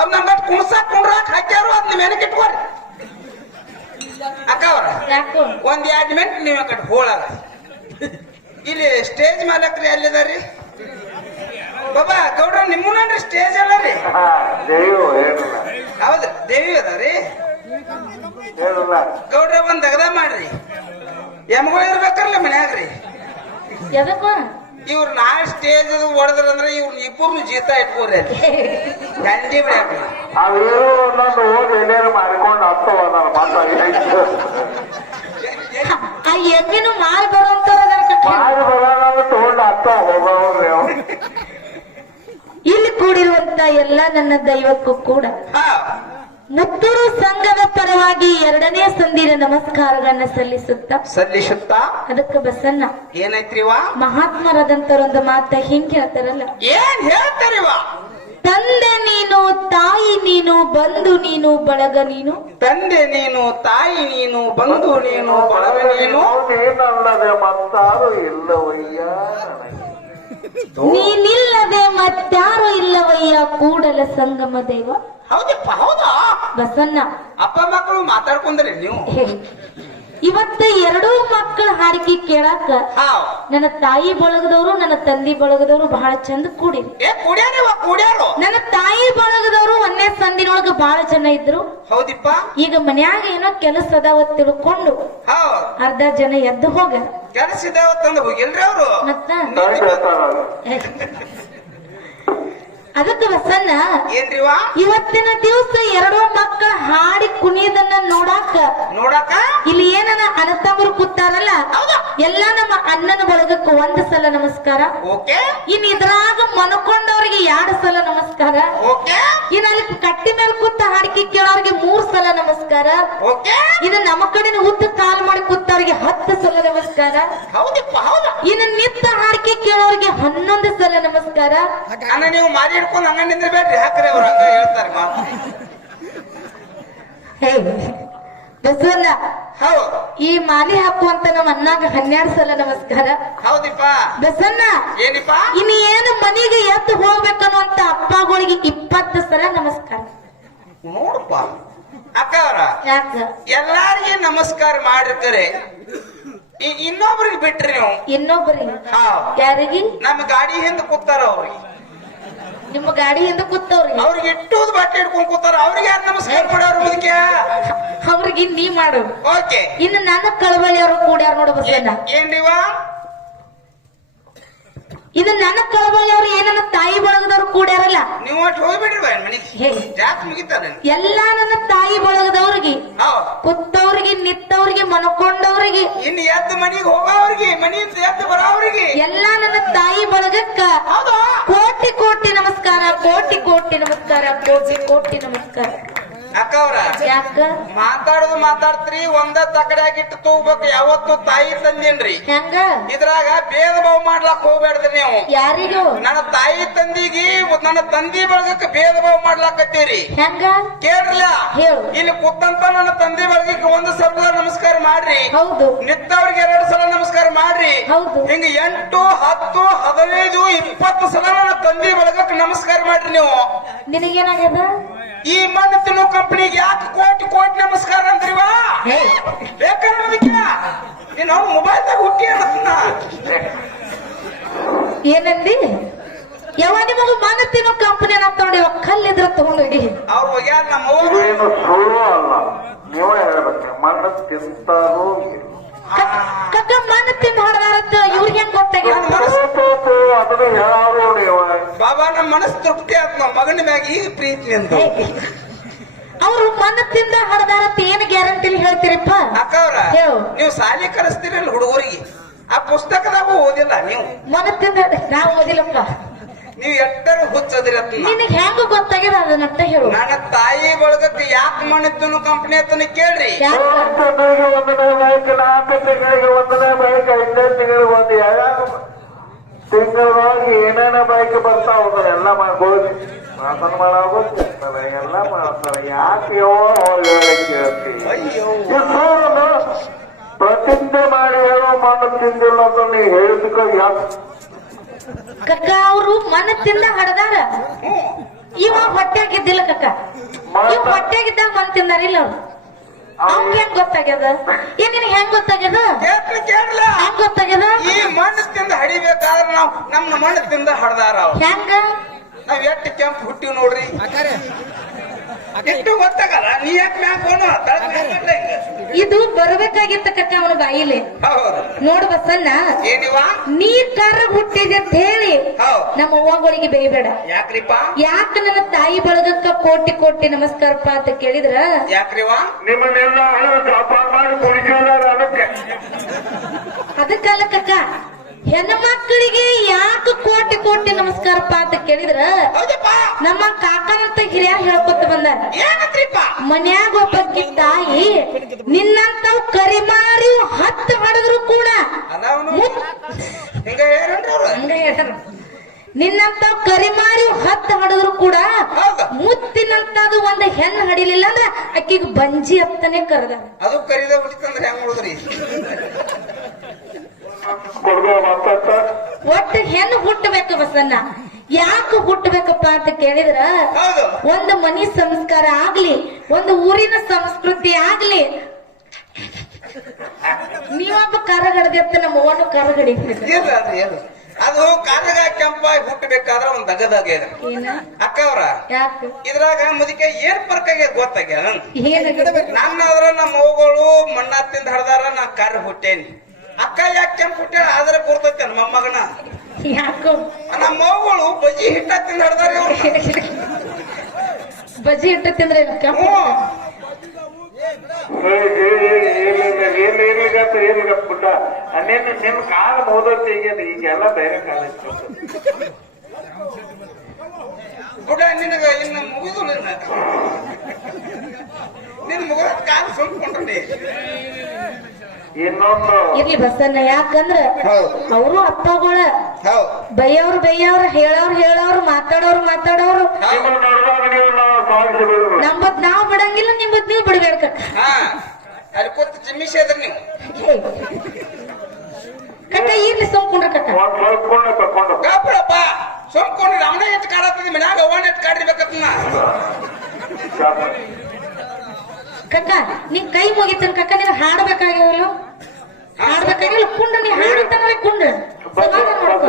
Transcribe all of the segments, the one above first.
ಅದ್ ನಮ್ ಬಟ್ ಕುಣ್ಸಾಕ್ ಕುಂಡ್ರಾಕ್ ಹಾಕ್ಯಾರು ಅದ್ ನೀವ್ ಏನಕ್ಕೆ ಇಟ್ಕೋರಿ ಅಕ್ಕ ಅವ್ರ ಒಂದ್ 2 ಮಿನಿಟ್ ನೀವ್ ಆ ಕಡೆ ಹೋಳಲ್ಲ ಇಲ್ಲಿ ಸ್ಟೇಜ್ ಮಾಲಕ್ರಿ ಅಲ್ಲಿದಾರಿ ಬಾಬಾ ಗೌಡ್ರ ನಿಮ್ಮನ್ರಿ ಸ್ಟೇಜ್ ಅಲ್ಲ ರೀ ಹೌದ್ರಿ ದೇವಿ ಅದಾವ್ರಿ ಗೌಡ್ರ ಒಂದ್ ದಗದ ಮಾಡ್ರಿ ಎಮ್ಗಳು ಇರ್ಬೇಕಲ್ಲ ಮನ್ಯಾಗ್ರಿ ಇವ್ರ ನಾ ಸ್ಟೇಜ್ ಹೊಡೆದ್ರಂದ್ರೆ ಇವ್ರ ಇಬ್ಬರು ಜೀತ ಇಟ್ಕೋರಿ ಅಲ್ಲಿ ಗಂಡಿ ಬಿಡ್ಯಾಕ್ರಿ ಮಾಡ್ಕೊಂಡು ಎಮ್ಮಿನೂ ಮಾರಿ ಬರುವಂತ ಇಲ್ಲಿ ಕೂಡಿರುವಂತ ಎಲ್ಲ ನನ್ನ ದೈವಕ್ಕೂ ಕೂಡ ಮುತ್ತೂರು ಸಂಘದ ಪರವಾಗಿ 2ನೇ ಸಂದಿನ ನಮಸ್ಕಾರಗಳನ್ನ ಸಲ್ಲಿಸುತ್ತಾ ಅದಕ್ಕೆ ಬಸನ್ನ ಏನೈತ್ರಿವಾ ಮಹಾತ್ಮರಾದಂತರೊಂದು ಮಾತ ಹಿಂಗೆ ಹೇಳ್ತಾರಲ್ಲ ಏನ್ ಹೇಳ್ತಾರಿವ ತಂದೆ ನೀನು ತಾಯಿ ನೀನು ಬಂಧು ನೀನು ಬಳಗ ನೀನು ತಂದೆ ನೀನು ತಾಯಿ ನೀನು ಬಂಧು ನೀನು ಬಳಗ ನೀನು ನೀನಲ್ಲದೆ ಮತ್ತಾರು ಇಲ್ಲವಯ್ಯ ನೀನಿಲ್ಲದೆ ಮತ್ತಾರು ಇಲ್ಲವಯ್ಯ ಕೂಡಲ ಸಂಗಮ ದೇವ ಹೌದಪ್ಪ ಹೌದಾ ಬಸನ್ನ ಅಪ್ಪ ಮಕ್ಕಳು ಮಾತಾಡ್ಕೊಂಡ್ರಿ ನೀವು ಇವತ್ತು 2 ಮಕ್ಕಳ ಹಾಡಿಕೆ ಕೇಳಾಕ ನನ್ನ ತಾಯಿ ಬಳಗದವರು ನನ್ನ ತಂದೆ ಬಳಗದವರು ಬಹಳ ಚಂದ ಕೂಡಿ ನನ್ನ ತಾಯಿ ಬಳಗದವರು 1ನೇ ಸಂದಿನೊಳಗ ಬಹಳ ಜನ ಇದ್ರು ಹೌದಿಪ್ಪ ಈಗ ಮನ್ಯಾಗ ಏನೋ ಕೆಲಸ ಅದಾವ ತಿಳ್ಕೊಂಡು ಅರ್ಧ ಜನ ಎದ್ದು ಹೋಗ ಕೆಲಸ ಇದಾವತ್ತಂದ ಹೋಗಿಲ್ರಿ ಅವರು ಮತ್ತ ಅದಕ್ಕೆ ಬಸನ್ನ ಏನ್ರಿವಾ ಇವತ್ತಿನ ದಿವಸ 2 ಮಕ್ಕಳ ಹಾಡಿ ಕುಣಿಯೋದನ್ನ ನೋಡಾಕ ಇಲ್ಲಿ ಏನನ ಅನತಂಬರು ಕೂತಾರಲ್ಲ ಎಲ್ಲಾ ನಮ್ಮ ಅಣ್ಣನ ಬಳಗಕ್ಕೆ 1 ಸಲ ನಮಸ್ಕಾರ ಇನ್ ಇದ್ರಾಗ ಮನ್ಕೊಂಡವ್ರಿಗೆ 2 ಸಲ ನಮಸ್ಕಾರ ಇನ್ ಅಲ್ಲಿ ಕಟ್ಟಿ ಮೇಲೆ ಕೂತ ಹಾಡಿಕೆ ಕೇಳೋರಿಗೆ 3 ಸಲ ನಮಸ್ಕಾರ ಇನ್ನು ನಮ್ಮ ಕಡೆ ಉದ್ದ ಕಾಲ್ ಮಾಡಿ ಕೂತವ್ರಿಗೆ 10 ಸಲ ನಮಸ್ಕಾರ ಇನ್ನು ನಿತ್ತ ಹಾಡಿಕೆ ಕೇಳೋರಿಗೆ 11 ಸಲ ನಮಸ್ಕಾರ ನೀವು ಮಾರಿ ಹಿಡ್ಕೊಂಡು ಹಂಗ ನಿಂದ್ರೆ ಬೇಡ್ರಿ ಹಾಕ್ರಿ ಅವ್ರು ಹಂಗ ಹೇಳ್ತಾರೆ ಬಸವಣ್ಣ ಈ ಮಾಲಿ ಹಾಕುವಂತ ನಮ್ಮ ಅಣ್ಣಾಗ 12 ಸಲ ನಮಸ್ಕಾರ ಹೌದಿಪ್ಪ ಬಸವಣ್ಣ ಏನಿಪ್ಪ ಇನ್ನು ಏನು ಮನೆಗೆ ಎದ್ದು ಹೋಗ್ಬೇಕನ್ನುವಂತ ಅಪ್ಪಗಳಿಗೆ 20 ಸಲ ನಮಸ್ಕಾರ ನೋಡಪ್ಪ ಅಕ್ಕ ಅವ್ರ ಯಾಕ ಎಲ್ಲಾರಿಗೆ ನಮಸ್ಕಾರ ಮಾಡಿರ್ತಾರೆ ಇನ್ನೊಬ್ರಿಗೆ ಬಿಟ್ರಿ ನೀವು ಇನ್ನೊಬ್ಬರಿಗೆ ಯಾರಿಗೆ ನಮ್ಮ ಗಾಡಿ ಹಿಂದೆ ಕೂತಾರ ಅವ್ರಿಗೆ ನಿಮ್ಮ ಗಾಡಿ ಹಿಂದೆ ಕೂತವ್ರಿ ಅವ್ರಿಗೆ ಇಟ್ಟುದ್ ಬಟ್ಟೆ ಹಿಡ್ಕೊಂಡ್ ಕೂತಾರ ಅವ್ರಿಗೆ ಯಾರು ನಮಸ್ಕಾರ ಮಾಡೋರು ಅದಕ್ಕೆ ಅವ್ರಿಗೆ ನೀ ಮಾಡು ಓಕೆ ಇನ್ನು ನನ್ನ ಕಳವಳಿ ಅವರು ಕೂಡ್ಯಾರ ನೋಡ ಬಸಣ್ಣ ಏನ್ರಿವಾ ಇದು ನನ್ನ ಕಳವಳಿ ಅವ್ರು ಏನನ್ನ ತಾಯಿ ಬಳಗದವ್ರು ಕೂಡ್ಯಾರಲ್ಲ ನೀವು ಒಟ್ಟು ಹೋಗ್ಬಿಡ್ರಿ ಮನೆಗೆ ಜಾಸ್ತಿ ಮುಗಿತಾರ ಎಲ್ಲಾ ನನ್ನ ತಾಯಿ ಬಳಗದವ್ರಿಗೆ ಕುತ್ತವ್ರಿಗೆ ನಿತ್ತವ್ರಿಗೆ ಮನ್ಕೊಂಡವ್ರಿಗೆ ಇನ್ನು ಎದ್ದು ಮನೆಗೆ ಹೋಗೋವ್ರಿಗೆ ಮನೆಯಿಂದ ಎದ್ದು ಬರೋವ್ರಿಗೆ ಎಲ್ಲಾ ನನ್ನ ತಾಯಿ ಬಳಗಕ್ಕ ಕೋಟಿ ಕೋಟಿ ನಮಸ್ಕಾರ ಕೋಟಿ ಕೋಟಿ ನಮಸ್ಕಾರ ಕೋಟಿ ಕೋಟಿ ನಮಸ್ಕಾರ ಅಕ್ಕ ಅವ್ರ ಯಾಕ ಮಾತಾಡೋದು ಮಾತಾಡ್ತ್ರಿ ಒಂದ ತಕಡ್ಯಾಗಿಟ್ಟು ತಗೋಬೇಕು ಯಾವತ್ತು ತಾಯಿ ತಂದೇನ್ರಿ ಹೆಂಗ ಇದ್ರಾಗ ಭೇದ ಭಾವ ಮಾಡ್ಲಾಕ್ ಹೋಗ್ಬೇಡ್ದ್ರಿ ನೀವು ಯಾರಿಗೂ ನನ್ನ ತಾಯಿ ತಂದಿಗೆ ನನ್ನ ತಂದಿ ಬಳಗಕ್ಕೆ ಭೇದ ಭಾವ ಮಾಡ್ಲಾಕತ್ತೀರಿ ಹೆಂಗ ಕೇಳ್ರಲ್ಲ ಹೇಳು ಇಲ್ಲಿ ಕೂತಂತ ನನ್ನ ತಂದಿ ಬಳಗಕ್ಕೆ 1 ಸಲ ನಮಸ್ಕಾರ ಮಾಡ್ರಿ ಹೌದು ನಿತ್ತವ್ರಿಗೆ 2 ಸಲ ನಮಸ್ಕಾರ ಮಾಡ್ರಿ ಹೌದು ಹಿಂಗ 8 10 15 20 ಸಲ ನನ್ನ ತಂದಿ ಬಳಗಕ್ಕೆ ನಮಸ್ಕಾರ ಮಾಡ್ರಿ ನೀವು ನಿನಗೇನಾಗ್ಯದ ಈ ಮಣ್ಣು ತಿನ್ನೋ ಕಂಪನಿಗೆ ಯಾಕೆ ಕೋಟಿ ಕೋಟಿ ನಮಸ್ಕಾರ ಅಂದ್ರಿವಾ ಬೇಕಾದ್ರೆ ನೀನು ಮೊಬೈಲ್ದಾಗ ಹುಟ್ಟಿ ಅನ್ನತ್ನ ಏನಂದಿ ಯಾವ ನಿಮಗ ಮಣ್ಣು ತಿನ್ನೋ ಕಂಪನಿ ತಗೊಂಡಿ ಕಲ್ಲಿದ್ರ ತಗೊಂಡೋಗಿ ಅವ್ರು ಹೋಗ್ಯಾರ ನಮ್ಮ ಸುಳ್ಳು ಅಲ್ಲ ನೀವೇ ಹೇಳ್ಬೇಕು ಮಣ್ಣು ತಿಂತಾರೋ ಕಕ್ಕ ಮಣ್ಣು ತಿಂದು ಹೊಡೆದಾರತ್ತ ಇವ್ರಿಗೆ ಹೆಂಗ್ ಗೊತ್ತಾಗಿಲ್ಲ ಅದನ್ನ ಹೇಳಾರು ನೀವು ಬಾಬಾ ನಮ್ಮ ಮನಸ್ಸು ತೃಪ್ತಿ ಆತ್ ಮಗನ ಮ್ಯಾಗ ಈಗ ಪ್ರೀತಿ ಅಂತ ಅವ್ರು ಮಣ್ಣು ತಿಂದ ಹೊಡೆದಾರತ್ತ ಏನ್ ಗ್ಯಾರಂಟಿ ಹೇಳ್ತೀರಪ್ಪ ಅಕ್ಕ ಅವ್ರ ನೀವು ಶಾಲೆ ಕಲಿಸ್ತೀರಲ್ಲ ಹುಡುಗರಿಗೆ ಆ ಪುಸ್ತಕದಾಗ ಓದಿಲ್ಲ ನೀವು ಮಣ್ಣು ತಿಂದ ನಾವು ಓದಿಲ್ಲಪ್ಪ ನೀವು ಎಟ್ಟರು ಹುಚ್ಚದ್ರಿ ನಿನಗೆ ಹೆಂಗ ಗೊತ್ತಾಗ್ಯದ ಅದನ್ನಟ್ಟ ಹೇಳು ನನ್ನ ತಾಯಿ ಬಳಗಕ್ಕೆ ಯಾಕೆ ಮಣ್ಣಿತ್ತು ಕಂಪನಿ ಅಂತನ ಕೇಳ್ರಿ 1ನೇ ಬೈಕ್ 4 ತಿಂಗಳಿಗೆ 1ನೇ ಬೈಕ್ 5ನೇ ತಿಂಗಳಿಗೆ 1 ಯಾವ ತಿಂಗಳೊಳಗೆ ಏನೇನ ಬೈಕ್ ಬರ್ತಾವ ಅದನ್ನೆಲ್ಲ ಮಾಡ್ಬೋದು ಮಾತನ್ ಮಾಡೋದು ಎಲ್ಲ ಮಾಡ್ತಾರೆ ಯಾಕೆ ಕೇಳ್ತೀವಿ ಪ್ರತಿಜ್ಞೆ ಮಾಡಿ ಹೇಳೋ ಮಣ್ಣು ತಿಂದಿಲ್ಲ ಅಂತ ನೀವು ಹೇಳಿದಕ್ಕೆ ಯಾಕೆ ಕಕ್ಕ ಅವರು ಮನ ತಿಂದ ಹಡದಾರ ಹ್ಮ್ ಇವ ಹೊಟ್ಟೆಗಿದ್ದಿಲ್ಲ ಕಕ್ಕ ಇವ್ ಹೊಟ್ಟೆಗಿದ್ದಾಗ ಮನ್ ತಿಂದಾರಿಲ್ಲ ಅವ್ರು ಅವ್ನ್ ಹೆಂಗ್ ಗೊತ್ತಾಗ್ಯದ ನಿನಗೆ ಹೆಂಗ್ ಗೊತ್ತಾಗ್ಯದ ಕೇಳಲ್ಲ ಹೆಂಗ್ ಗೊತ್ತಾಗ್ಯದ ಈ ಮಣ್ಣು ತಿಂದ ಹಡಿಬೇಕಾದ್ರೆ ನಾವು ನಮ್ಮ ಮಣ್ಣು ತಿಂದ ಹಡ್ದಾರ ಅವ್ರು ಹೆಂಗ ನಾವ್ ಎಷ್ಟು ಕೆಂಪು ಹುಟ್ಟಿವ್ ನೋಡ್ರಿ ಎಷ್ಟು ಗೊತ್ತಾಗಲ್ಲ ನೀ ಯಾಕೆ ಮ್ಯಾಕ್ ಇದು ಬರ್ಬೇಕಾಗಿತ್ತ ಕಕ್ಕ ಅವನ ಬಾಯಿಲಿ ಹೌದು ನೋಡು ಬಸನ್ನ ಏನಿವ ನೀ ಕರ ಹುಟ್ಟಿದೆ ಅಂತ ಹೇಳಿ ಹೌದು ನಮ್ಮ ಅವ್ವಗಳಿಗೆ ಬೇಯಬೇಡ ಯಾಕ್ರಿಪ್ಪ ಯಾಕ ನನ್ನ ತಾಯಿ ಬಳಗಕ್ಕ ಕೋಟಿ ಕೋಟಿ ನಮಸ್ಕಾರಪ್ಪ ಅಂತ ಕೇಳಿದ್ರ ಯಾಕ್ರಿವ ನಿಮ್ಮನ್ನೆಲ್ಲ ಜೋಪಾನ ಮಾಡಿ ಕುಡಿಸಿದಾರ ಅದಕ್ಕೆ ಅದಕ್ಕಲ್ಲ ಕಕ್ಕ ಹೆಣ್ಣು ಮಕ್ಕಳಿಗೆ ಯಾಕ ಕೋಟಿ ಕೋಟಿ ನಮಸ್ಕಾರಪ್ಪ ಅಂತ ಕೇಳಿದ್ರ ಹೌದಪ್ಪ ನಮ್ಮ ಕಾಕನಂತ ಹಿರಿಯರ್ ಹೇಳ್ಕೊತ ಬಂದಾರ ಏನತ್ರಿಪ್ಪ ಮನ್ಯಾಗ ಒಬ್ಬಕ್ಕಿ ತಾಯಿ ನಿನ್ನಂತವ್ ಕರಿಮಾರಿ 10 ಹೊಡೆದ್ರು ಕೂಡ ಅದಾವನು ಹಿಂಗ ಹೇಳ್ರಿ ಅವ್ರು ಹಂಗ ಹೇಳ್ಯಾರ. ನಿನ್ನಂತವ್ ಕರಿಮಾರಿ 10 ಹೊಡೆದ್ರು ಕೂಡ ಹೌದು ಮುತ್ತಿನಂತದು ಒಂದ್ ಹೆಣ್ಣು ಹಡಿಲಿಲ್ಲ ಅಂದ್ರ ಅಕ್ಕಿಗೆ ಬಂಜಿ ಅತ್ತನೆ ಕರೆದ ಅದು ಕರಿದ ಬಿಟ್ಟಿತ್ತಂದ್ರೆ ಹೆಂಗ್ ಉಳಿದ್ರಿ ಕೊಡ್ಗೋ ಮಾತಾಡ್ತ ಒಟ್ಟು ಹೆಣ್ಣು ಹುಟ್ಟಬೇಕು ಬಸನ್ನ ಯಾಕೆ ಹುಟ್ಟಬೇಕಪ್ಪ ಅಂತ ಕೇಳಿದ್ರ ಹೌದು ಒಂದು ಮನಿ ಸಂಸ್ಕಾರ ಆಗ್ಲಿ ಒಂದು ಊರಿನ ಸಂಸ್ಕೃತಿ ಆಗ್ಲಿ ನೀವೊಬ್ಬ ಕರಗಡದತ್ತ ನಮ್ಮ ಅವ್ವನು ಕರಗಡಿಬೇಕು ಇಲ್ಲ ಅದು ಏನು ಅದು ಕಾಲಗ ಕೆಂಪಾಗಿ ಹುಟ್ಟಬೇಕಾದ್ರೆ ಒಂದ್ ದಗದಾಗ ಇದೆ ಏನ ಅಕ್ಕ ಅವ್ರ ಯಾಕೆ ಇದ್ರಾಗ ಮುದಿಕೆ ಏನ್ ಫರ್ಕ್ ಆಗ್ಯದ ಗೊತ್ತಾಗ್ಯದ ಏನಾಗಿದೆ ನಾನಾದ್ರ ನಮ್ಮ ಅವ್ಗಳು ಮಣ್ಣ ತಿಂದ ಹಡ್ದಾರ ನಾ ಕರ್ ಹುಟ್ಟೇನಿ ಅಕ್ಕ ಯಾಕೆ ಕೆಂಪ್ ಹುಟ್ಟ್ಯಾಳ ಆದ್ರೆ ಬರ್ತೈತೆ ನಮ್ಮ ಮೊಮ್ಮಗನ ಯಾಕೋ ನಮ್ಮ ಅವ್ಗಳು ಬಜ್ಜಿ ಹಿಟ್ಟ ತಿಂದ ಹಡ್ದಾರ ಇವ್ರು ಬಜ್ಜಿ ಇಟ್ಟ ತಿಂದ್ರೆ ಕೆಂಪು ಏನಿಗತ್ತ ಪುಟ್ಟ ನಿನ್ನ ಕಾಲ ಮೋದತ್ತೆ ಈಗೆಲ್ಲ ಬೇರೆ ಕಾಲ ಗುಡ ನಿನಗ ಇನ್ನ ಮುಗಿದು ನಿನ್ ಮುಗಿದ ಕಾಲ ಸುಮ್ಕೊಂಡ್ರಿ ಇನ್ನೊಂದು ಇರ್ಲಿ ಬಸನ್ನ ಯಾಕಂದ್ರ ಹೌದು ಅವರು ಅಪ್ಪಗಳ ಹೌದು ಬೈಯವ್ರು ಹೇಳೋರು ಮಾತಾಡೋರು ನಿಮ್ಮ ನಡೆದಾಗ ನೀವು ನಾವು ಸಾಗಿಸಬೇಕು ನಮ್ಮದ್ ನಾವ್ ಬಿಡಂಗಿಲ್ಲ ನಿಮ್ಮದ್ ನೀವ್ ಬಿಡ್ಬೇಕ ಹಾ ಅಲ್ಲಿ ಕೂತ್ ಚಿಮ್ಮಿಸಿದ್ರಿ ನೀವು ಕಕ್ಕ ಇರ್ಲಿ ಸುಮ್ಕೊಂಡ್ರ ಕಕ್ಕ ಒಂದ್ ಸ್ವಲ್ಪ ಕರ್ಕೊಂಡು ಕಾಪಡಪ್ಪ ಸುಮ್ಕೊಂಡ್ರಿ ನಮ್ನ ಎತ್ ಕಾಡತ್ತದ ಮನ್ಯಾಗ ಅವನ್ ಎತ್ ಕಾಡಿರ್ಬೇಕತ್ನ ಕಕ್ಕ ನಿನ್ ಕೈ ಮುಗಿತನ್ ಕಕ್ಕ ನೀನ್ ಹಾಡ್ಬೇಕಾಗಿಲ್ಲ ಕುಂಡ್ರ ನೀ ಹಾಡುತ್ತಾನೆ ಕುಂಡ್ರ ಸಮಾಧಾನ ಮಾಡ್ಕೊ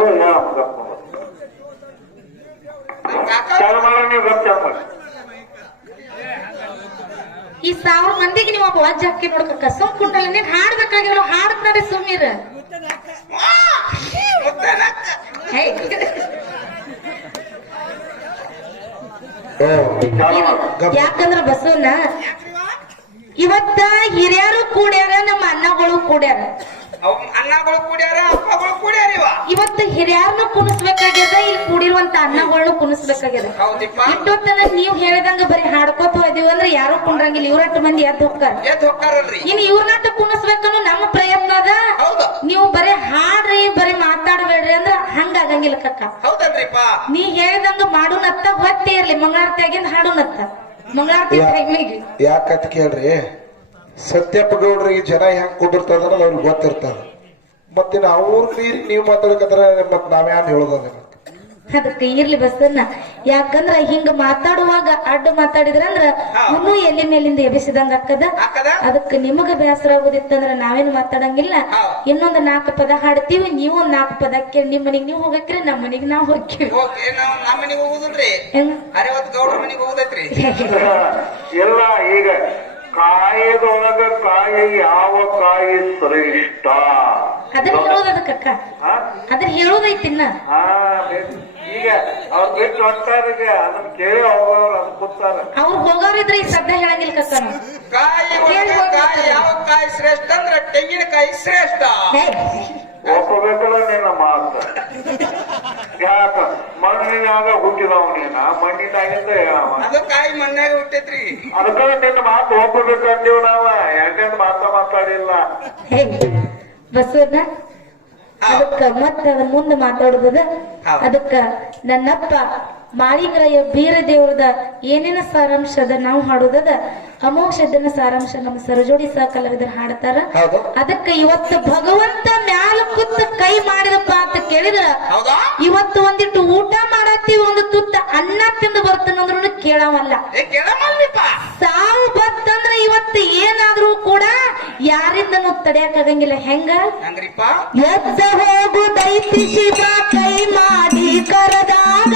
ನಮ್ ಕಾಕ ಚಾಲು ಮಾಡಿ ನೀವು ಗಪ್ ಚಾಲು ಮಾಡಿ ಈ 1000 ಮಂದಿಗೆ ನೀವು ಒಬ್ಬ ವಾಜ್ ಹಾಕಿ ನೋಡ್ಕಕ್ಕ ಸುಮ್ ಕುಂಡ್ರಲ್ಲ ನೀನ್ ಹಾಡ್ಬೇಕಾಗಿಲ್ಲ ಹಾಡತ್ ನಡಿ ಸುಮ್ಮೀರ ಯಾಕಂದ್ರ ಬಸವನ ಇವತ್ತ ಹಿರಿಯರು ಕೂಡ್ಯಾರ ನಮ್ಮ ಅಣ್ಣಗಳು ಕೂಡ್ಯಾರ ಅಣ್ಣಗಳು ಕೂಡ್ಯಾರ ಅಪ್ಪಗಳು ಕೂಡ್ಯಾರ ಇವ ಇವತ್ತು ಹಿರಿಯರ್ನು ಕುಣಿಸ್ಬೇಕಾಗ್ಯದ ಇಲ್ಲಿ ಕೂಡಿರುವಂತ ಅಣ್ಣಗಳನ್ನ ಕುಣಿಸ್ಬೇಕಾಗ್ಯದ ಹೌದಿಪ್ಪ ಇಟ್ಟೊತ್ತನ ನೀವ್ ಹೇಳಿದಂಗ ಬರೀ ಹಾಡ್ಕೋತ ಹೋದಿವಿ ಅಂದ್ರೆ ಯಾರು ಕುಂಡ್ರಂಗಿಲ್ಲ ಇವ್ರಟ್ಟು ಮಂದಿ ಎದ್ದು ಹೋಗ್ತಾರ ಎದ್ ಹೊಕ್ಕಾರಲ್ರಿ ಇನ್ ಇವ್ರನಾಟ ಕುಣಿಸ್ಬೇಕನ್ನು ನಮ್ಮ ಪ್ರಯತ್ನ ಅದ ಹೌದು ನೀವು ಬರೀ ಹಾಡ್ರಿ ಬರೀ ಮಾತಾಡಬೇಡ್ರಿ ಅಂದ್ರ ಹಂಗ ಆಗಂಗಿಲ್ಲ ಕಕ್ಕ ಹೌದಲ್ರಿಪ್ಪ ನೀ ಹೇಳಿದಂಗ ಮಾಡುನತ್ತ ಹೊಟ್ಟೆ ಇರ್ಲಿ ಮಂಗಳಾರತಿ ಆಗಿಂದ ಹಾಡುನತ್ತ ಮಂಗಳಾರತಿ ಟೈಮಿಗೆ ಯಾಕಂತ ಕೇಳ್ರಿ ಸತ್ಯಪ್ಪ ಗೌಡ್ರಿಗೆ ಜನ ಹೆಂಗ್ ಕುಂದಿರ್ತದ ಅವ್ರಿಗೆ ಗೊತ್ತಿರ್ತದ ಮತ್ತಿನ ಅವ್ರ ನೀರ್ ನೀವ್ ಮಾತಾಡಕತ್ರ ಮತ್ ನಾವ್ಯಾನ್ ಹೇಳೋದ ಅದಕ್ಕೆ ಇರ್ಲಿ ಬಸ್ಸನ್ನ ಯಾಕಂದ್ರ ಹಿಂಗ ಮಾತಾಡುವಾಗ ಅಡ್ಡ ಮಾತಾಡಿದ್ರಂದ್ರ ಇನ್ನೂ ಎಲ್ಲಿ ಮೇಲಿಂದ ಎಬಿಸಿದಂಗ ಅಕ್ಕದ ಅಕ್ಕದ ಅದಕ್ಕೆ ನಿಮಗ ಬೇಸರ ಆಗೋದಿತ್ತಂದ್ರ ನಾವೇನ್ ಮಾತಾಡಂಗಿಲ್ಲ ಇನ್ನೊಂದ್ 4 ಪದ ಹಾಡ್ತೀವಿ ನೀವು 4 ಪದಕ್ಕೆ ನಿಮ್ ಮನಿಗ್ ನೀವು ಹೋಗಕ್ರಿ ನಮ್ ಮನಿಗ್ ನಾವ್ ಹೋಗ್ತೀವಿ ಓಕೆ ನಾವ್ ನಮ್ಮ ಮನಿಗ್ ಹೋಗುದಿಲ್ರಿ ಅರೆವತ್ ಗೌಡ್ರ ಮನಿಗ್ ಹೋಗುದೈತ್ರಿ ಎಲ್ಲ ಈಗ ಕಾಯದೊಳಗ ಕಾಯಿ ಯಾವ ಕಾಯಿ ಶ್ರೇಷ್ಠ ಅದನ್ನ ಹೇಳೋದ ಅದಕ್ಕ ಅದನ್ನ ಹೇಳೋದೈತಿ ಇನ್ನ ಈಗ ಅವ್ರ ಬಿಟ್ಟು ಹೊಂಟಾರಿಗೆ ಅದನ್ನ ಕೇಳಿ ಹೋಗೋರು ಅದ್ ಕೂತಾರ ಅವ್ರು ಹೋಗೋರಿದ್ರೆ ಈ ಸದ್ಯ ಹೇಳಂಗಿಲ್ಲ ಕಕ್ಕ ನಾವು. ಕಾಯಿ ಒಳಗೆ ಕಾಯಿ ಯಾವ ಕಾಯಿ ಶ್ರೇಷ್ಠ ಅಂದ್ರ ತೆಂಗಿನಕಾಯಿ ಶ್ರೇಷ್ಠ ಒಪ್ಪಬೇಕಲ್ಲ ನಿನ್ನ ಮಾತು ಯಾಕ ಮಣ್ಣಿನಾಗ ಹುಟ್ಟಿದವ ನೀನ ಮಣ್ಣಿನಾಗಿಂದ ಹೇಳವ ಅದು ಕಾಯಿ ಮಣ್ಣಾಗ ಹುಟ್ಟೈತ್ರಿ ಅದಕ್ಕ ನಿನ್ನ ಮಾತು ಒಪ್ಪಬೇಕಂದೀವ್ ನಾವ ಎರಡನೇದು ಮಾತಾಡಿಲ್ಲ ಬಸವಣ್ಣ ಅದಕ್ಕ ಮತ್ತ ಮುಂದೆ ಮಾತಾಡುದ ಅದಕ್ಕ ನನ್ನಪ್ಪ ಮಾಳಿಂಗರಾಯ ಬೀರ ದೇವ್ರದ ಏನೇನ ಸಾರಾಂಶ ಅದ ನಾವು ಹಾಡೋದದ ಅಮೋಘದನ್ನ ಸಾರಾಂಶ ನಮ್ಮ ಸರಜೋಡಿ ಸಹ ಕಲಾವಿದರು ಹಾಡ್ತಾರ. ಹೌದು. ಅದಕ್ಕ ಇವತ್ತು ಭಗವಂತ ಮ್ಯಾಲ ಕೂತ ಕೈ ಮಾಡಿದಪ್ಪ ಅಂತ ಕೇಳಿದ್ರ ಹೌದಾ ಇವತ್ತು ಒಂದಿಟ್ಟು ಊಟ ಮಾಡತ್ತೀವಿ, ಒಂದು ತುತ್ತ ಅನ್ನ ತಿಂದು ಬರ್ತನಂದ್ರೂ ಕೇಳವಲ್ಲ. ಕೇಳಮಲ್ರಿಪ್ಪ. ಸಾವು ಬತ್ತಂದ್ರ ಇವತ್ತು ಏನಾದ್ರೂ ಕೂಡ ಯಾರಿಂದನೂ ತಡೆಯಕ್ಕಾಗಂಗಿಲ್ಲ. ಹಂಗ್ರಿಪ್ಪ. ಎದ್ದ ಹೋಗು ದೈತಿ ಶಿವ ಕೈ ಮಾಡಿ ಕರೆದಾಗ